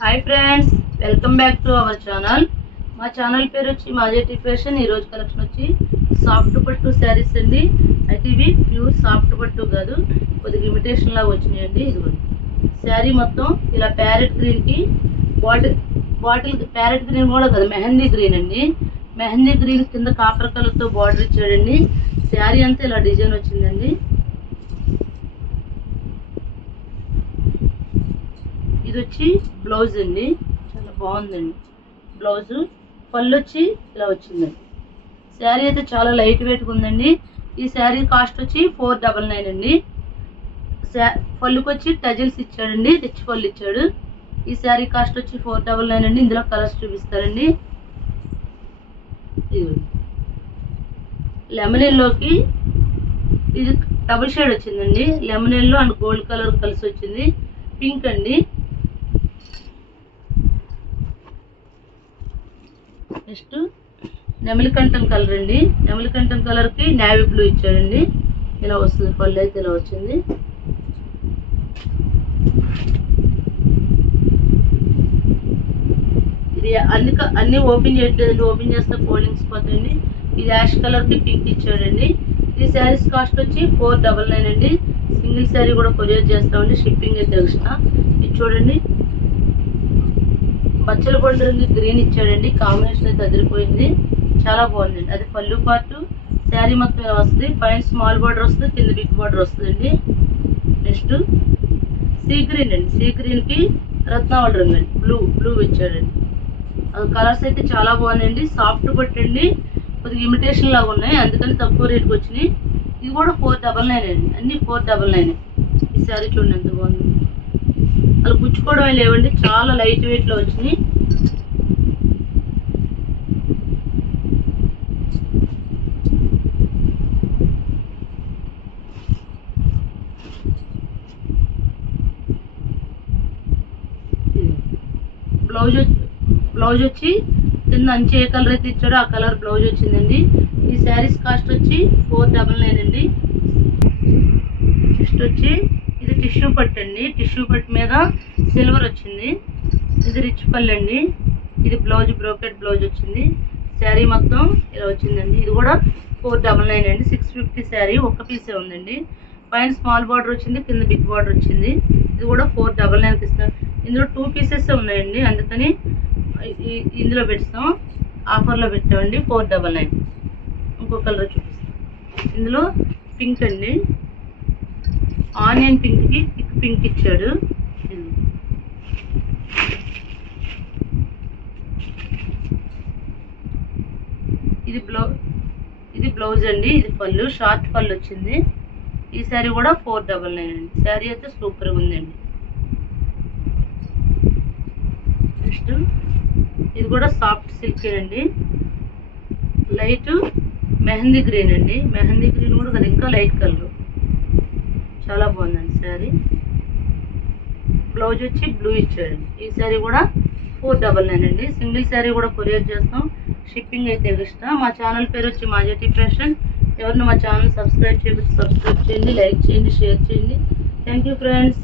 Hi friends, welcome back to our channel. మా channel పేరు వచ్చి మాజేటి ఫ్యాషన్. ఈరోజు కలెక్షన్ వచ్చి సాఫ్ట్ పట్టు శారీస్ అండి. అయితే ఇవి ప్యూర్ సాఫ్ట్ పట్టు కాదు, కొద్దిగా ఇమిటేషన్ లాగా వచ్చినాయండి. ఇదిగోండి శారీ మొత్తం ఇలా ప్యారెట్ గ్రీన్కి బాటిల్ ప్యారెట్ గ్రీన్ కూడా కాదు, మెహందీ గ్రీన్ అండి. మెహందీ గ్రీన్ కింద కాపర్ కలర్తో బార్డర్ ఇచ్చాడండి. శారీ అంతా ఇలా డిజైన్ వచ్చిందండి. ఇది వచ్చి బ్లౌజ్ అండి, చాలా బాగుందండి బ్లౌజ్. పళ్ళు వచ్చి ఇలా వచ్చిందండి. శారీ అయితే చాలా లైట్ వెయిట్గా ఉందండి. ఈ శారీ కాస్ట్ వచ్చి 499 అండి. పళ్ళుకి వచ్చి టజిల్స్ ఇచ్చాడండి, రిచ్ పళ్ళు ఇచ్చాడు. ఈ శారీ కాస్ట్ వచ్చి 499 అండి. ఇందులో కలర్స్ చూపిస్తారండి. ఇది లెమన్ ఎల్లోకి ఇది డబుల్ షేడ్ వచ్చిందండి. Lemon yellow and gold colour కలిసి వచ్చింది. పింక్ అండి. నెక్స్ట్ నెమలికంఠం కలర్ అండి. నెమలికంఠం కలర్కి నేవీ బ్లూ ఇచ్చాడండి. ఇలా వస్తుంది పళ్ళు అయితే ఇలా వచ్చింది. ఇది అన్ని ఓపెన్ చేయట్లేదండి, ఓపెన్ చేస్తే ఫోల్డింగ్స్ పోతాయండి. ఇది యాష్ కలర్కి పింక్ ఇచ్చాడండి. ఈ శారీస్ కాస్ట్ వచ్చి 499 అండి. సింగిల్ శారీ కూడా కొరియర్ చేస్తామండి, షిప్పింగ్ అయితే ఎక్స్ట్రా. ఇది చూడండి, బచ్చల బండి గ్రీన్ ఇచ్చాడండి. కాంబినేషన్ అయితే అదిరిపోయింది, చాలా బాగుందండి. అది పళ్ళు పార్ట్. శారీ మొత్తం ఇలా వస్తుంది. పైన స్మాల్ బార్డర్ వస్తుంది, కింద బిగ్ బార్డర్ వస్తుందండి. నెక్స్ట్ సీ గ్రీన్ అండి. సీ గ్రీన్కి రత్నావళి రంగు అండి, బ్లూ ఇచ్చాడండి. కలర్స్ అయితే చాలా బాగున్నాయండి. సాఫ్ట్ పట్టండి, కొద్దిగా ఇమిటేషన్ లాగా ఉన్నాయి, అందుకని తక్కువ రేట్కి వచ్చినాయి. ఇది కూడా 499 అండి. అన్ని 499. ఈ శారీ చూడండి ఎంత బాగుంది. అలా గుచ్చుకోవడం లేవండి, చాలా లైట్ వెయిట్లో వచ్చినాయి. బ్లౌజ్ వచ్చి కింద అంచు ఏ కలర్ అయితే ఇచ్చాడో ఆ కలర్ బ్లౌజ్ వచ్చిందండి. ఈ శారీస్ కాస్ట్ వచ్చి 499 అండి. నెక్స్ట్ వచ్చి ఇది టిష్యూ పట్టు అండి. టిష్యూ పట్టు మీద సిల్వర్ వచ్చింది. ఇది రిచ్ పళ్ళు అండి. ఇది బ్లౌజ్ బ్రోకెట్ బ్లౌజ్ వచ్చింది. శారీ మొత్తం ఇలా వచ్చిందండి. ఇది కూడా 499 అండి. 650 శారీ, ఒక్క పీసే ఉందండి. పైన స్మాల్ బార్డర్ వచ్చింది, కింద బిగ్ బార్డర్ వచ్చింది. ఇది కూడా 499కి ఇస్తాం. ఇందులో 2 పీసెస్ ఉన్నాయండి, అందుకని ఇందులో పెడతాం. ఆఫర్లో పెట్టామండి 499. ఇంకో కలర్ చూపిస్తాం. ఇందులో పింక్ అండి, ఆనియన్ పింక్కి పింక్ ఇచ్చాడు. ఇది బ్లౌజ్ అండి. ఇది పళ్ళు, షార్ట్ పళ్ళు వచ్చింది. ఈ శారీ కూడా 499 అండి. శారీ అయితే సూపర్గా ఉందండి. నెక్స్ట్ ఇది కూడా సాఫ్ట్ సిల్క్ అండి. లైట్ మెహందీ గ్రీన్ అండి. మెహందీ గ్రీన్ కూడా కదా, ఇంకా లైట్ కలర్, చాలా బాగుందండి శారీ. బ్లౌజ్ వచ్చి బ్లూ ఇచ్చాడండి. ఈ శారీ కూడా 499 అండి. సింగిల్ శారీ కూడా కొరియర్ చేస్తాం, షిప్పింగ్ అయితే ఎక్స్ట్రా. మా ఛానల్ పేరు వచ్చి మాజేటి ఫ్యాషన్. ఎవరిని మా ఛానల్ సబ్స్క్రైబ్ చేయండి, లైక్ చేయండి, షేర్ చేయండి. Thank you friends.